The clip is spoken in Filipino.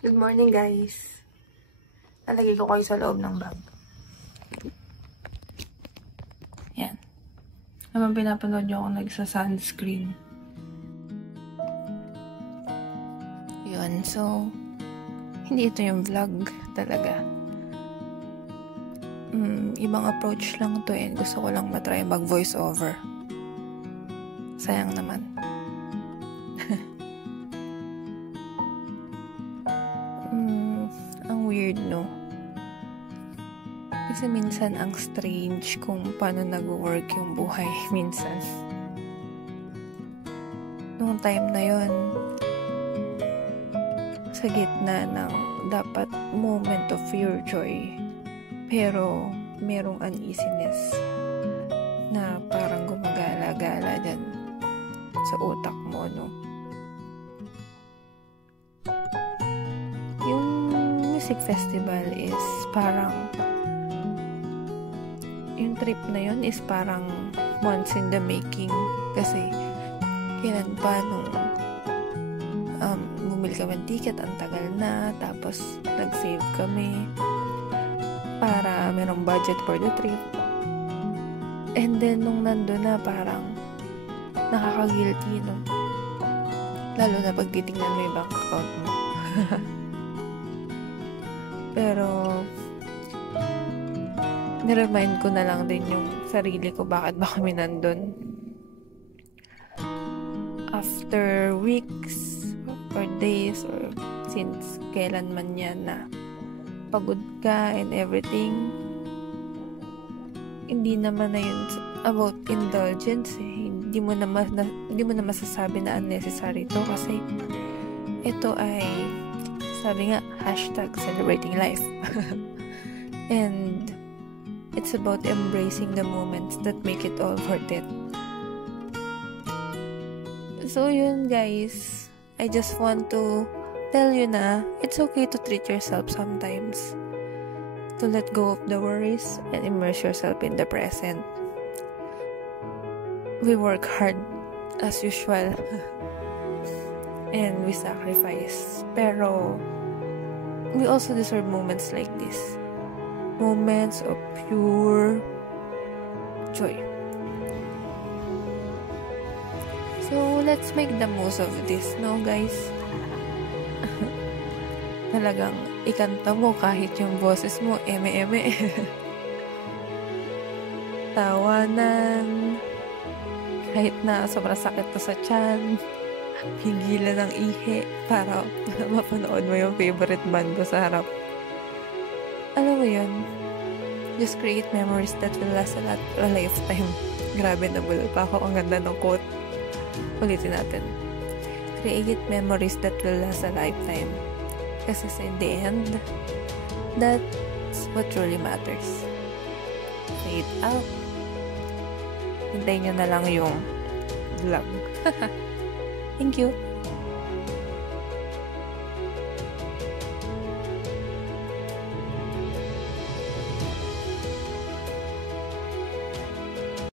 Good morning, guys. Nalagay ko kayo sa loob ng bag. Yan. Naman pinapanood nyo ako nagsa-sunscreen. Yun, so hindi ito yung vlog talaga. Ibang approach lang to and gusto ko lang matry mag-voice over. Sayang naman. Ang weird, no? Kasi minsan ang strange kung paano nag-work yung buhay minsan. Noong time na yon, sa gitna ng dapat moment of pure joy, pero merong uneasiness na parang gumagala-gala dyan sa utak mo, no? Yung music festival is parang yung trip na yun is parang once in the making, kasi kailan pa nung bumili kami ng ticket, ang tagal na, tapos nag-save kami para merong budget for the trip. And then nung nandun na, parang nakaka-guilty, no? Lalo na pag titingnan mo yung bank account mo. Pero niremind ko na lang din yung sarili ko bakit ba kami nandun. After weeks or days or since kailan man yan na pagod ka and everything, hindi naman na yun about indulgence, eh. Hindi mo na masasabi na unnecessary to, kasi ito ay, sabi nga, #celebrating life. And it's about embracing the moments that make it all worth it. So yun, guys, I just want to tell you na it's okay to treat yourself sometimes, to let go of the worries and immerse yourself in the present. We work hard as usual and we sacrifice, pero we also deserve moments like this, moments of pure joy. So let's make the most of this, no, guys? Talagang ikanta mo kahit yung boses mo eme-eme. Tawanan kahit na sobrang sakit to sa tiyan, higilan ng ihi para mapanood mo yung favorite band ko sa harap. Alam mo yun, just create memories that will last a lifetime. Grabe, nabula pa ako, ang ganda ng quote. Ulitin natin. Create memories that will last a lifetime. Kasi in the end, that's what truly matters. Say it out. Hintayin nyo na lang yung vlog. Thank you.